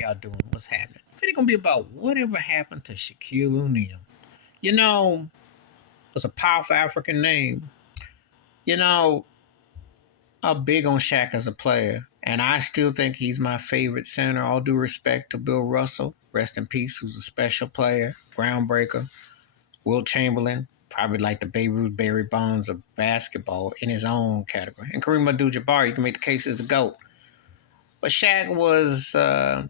y'all doing? What's happening? It's gonna be about whatever happened to Shaquille O'Neal. You know, it's a powerful African name. You know, I'm big on Shaq as a player, and I still think he's my favorite center. All due respect to Bill Russell, rest in peace, who's a special player, groundbreaker. Wilt Chamberlain, probably like the Babe Ruth, Barry Bonds of basketball in his own category. And Kareem Abdul-Jabbar, you can make the case as the GOAT. But Shaq was the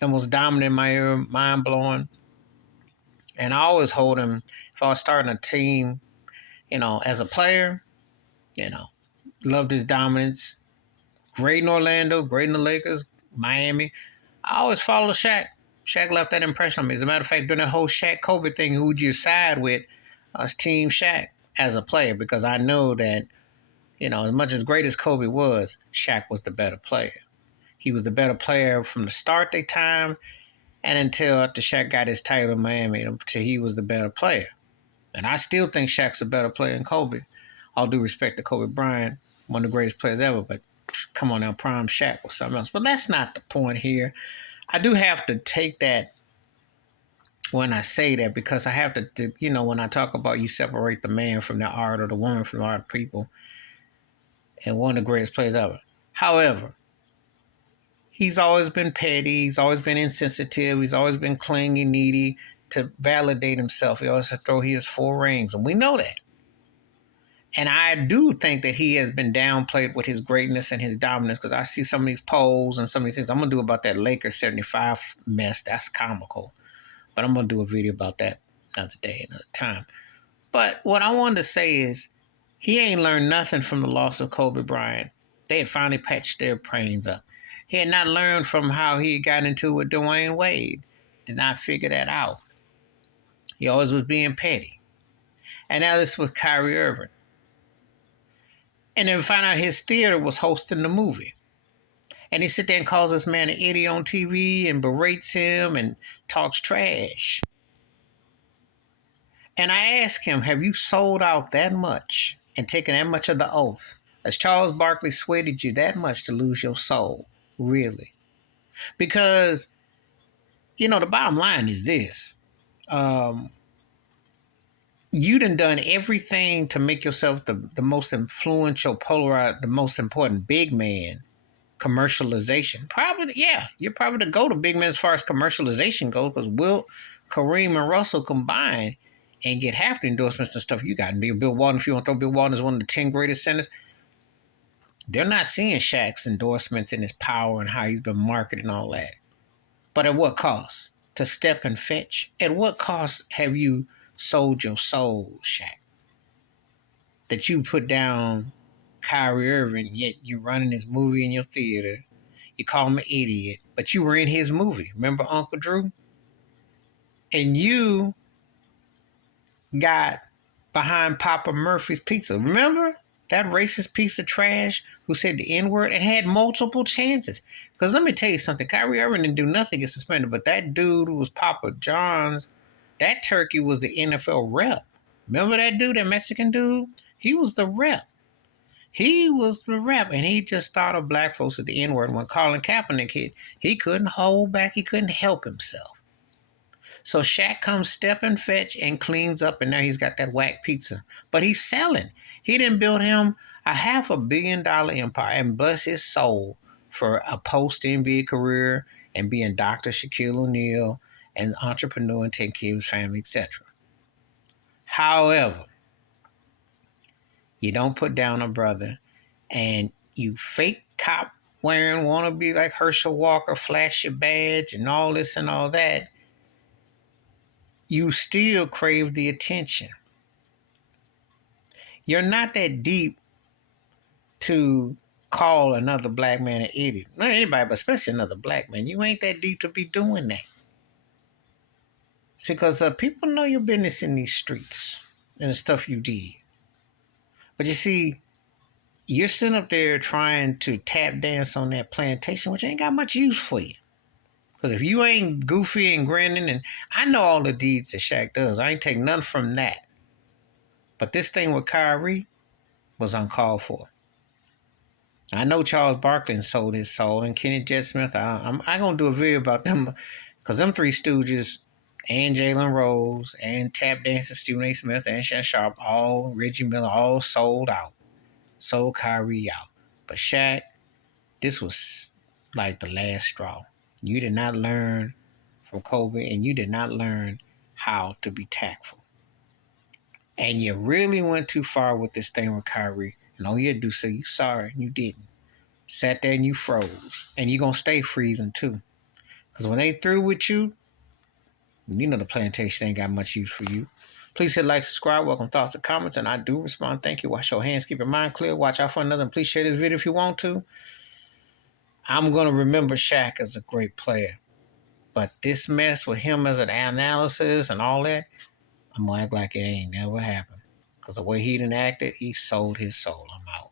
most dominant in my era, mind blowing. And I always hold him if I was starting a team, as a player, you know, loved his dominance. Great in Orlando, great in the Lakers, Miami. I always follow Shaq. Shaq left that impression on me. As a matter of fact, during that whole Shaq Kobe thing, who would you side with? Us Team Shaq as a player because I know that, as much as great as Kobe was, Shaq was the better player. He was the better player from the start their time and until after Shaq got his title in Miami, until he was the better player. And I still think Shaq's a better player than Kobe. All due respect to Kobe Bryant, one of the greatest players ever, but come on now, prime Shaq was something else. But that's not the point here. I do have to take that when I say that because I have to, when I talk about you separate the man from the art or the woman from the art of people and one of the greatest players ever. However, he's always been petty. He's always been insensitive. He's always been clingy, needy to validate himself. He always has to throw his 4 rings, and we know that. And I do think that he has been downplayed with his greatness and his dominance because I see some of these polls and some of these things. I'm going to do about that Lakers 75 mess. That's comical. But I'm going to do a video about that another day, another time. But what I wanted to say is he ain't learned nothing from the loss of Kobe Bryant. They had finally patched their brains up. He had not learned from how he got into it with Dwayne Wade. Did not figure that out. He always was being petty. And now this was Kyrie Irving. And then find out his theater was hosting the movie. And he sit there and calls this man an idiot on TV and berates him and talks trash. And I ask him, have you sold out that much and taken that much of the oath? Has Charles Barkley sweated you that much to lose your soul? Really? Because, the bottom line is this. You done everything to make yourself the most influential, polarized, the most important big man. Commercialization. Probably, yeah. You're probably the go-to big man as far as commercialization goes because Wilt, Kareem, and Russell combined and get half the endorsements and stuff you got. And Bill Walton, if you want to throw Bill Walton as one of the 10 greatest centers, they're not seeing Shaq's endorsements and his power and how he's been marketed and all that. But at what cost? To step and fetch? At what cost have you sold your soul, Shaq? That you put down Kyrie Irving, yet you're running his movie in your theater. You call him an idiot, but you were in his movie. Remember Uncle Drew? And you got behind Papa Murphy's Pizza. Remember that racist piece of trash who said the N-word and had multiple chances? Because let me tell you something. Kyrie Irving didn't do nothing to get suspended, but that dude who was Papa John's, that turkey was the NFL rep. Remember that dude, that Mexican dude? He was the rep. He was the rep, and he just started black folks at the N-word. When Colin Kaepernick hit, he couldn't hold back. He couldn't help himself. So Shaq comes step and fetch and cleans up, and now he's got that whack pizza. But he's selling. He didn't build him a $500 million empire and bless his soul for a post-NBA career and being Dr. Shaquille O'Neal and entrepreneur and taking care of his family, etc. However, you don't put down a brother, and you fake cop wearing, want to be like Herschel Walker, flash your badge and all this and all that. You still crave the attention. You're not that deep to call another black man an idiot. Not anybody, but especially another black man. You ain't that deep to be doing that. See, because people know your business in these streets and the stuff you did. But you see, you're sitting up there trying to tap dance on that plantation, which ain't got much use for you. Because if you ain't goofy and grinning, and I know all the deeds that Shaq does, I ain't taking none from that. But this thing with Kyrie was uncalled for. I know Charles Barkley sold his soul, and Kenny Jet Smith. I gonna do a video about them, cause them three Stooges, and Jalen Rose, and Tap Dancing Stephen A. Smith, and Shan Sharp, all Reggie Miller, all sold out, sold Kyrie out. But Shaq, this was like the last straw. You did not learn from Kobe, and you did not learn how to be tactful. And you really went too far with this thing with Kyrie. And all you had to do say you sorry, and you didn't. Sat there and you froze. And you're going to stay freezing too. Because when they through with you, you know the plantation ain't got much use for you. Please hit like, subscribe, welcome thoughts and comments, and I do respond. Thank you. Wash your hands, keep your mind clear, watch out for another, and please share this video if you want to. I'm going to remember Shaq as a great player. But this mess with him as an analysis and all that, I'm going to act like it ain't never happened. Because the way he done acted, he sold his soul. I'm out.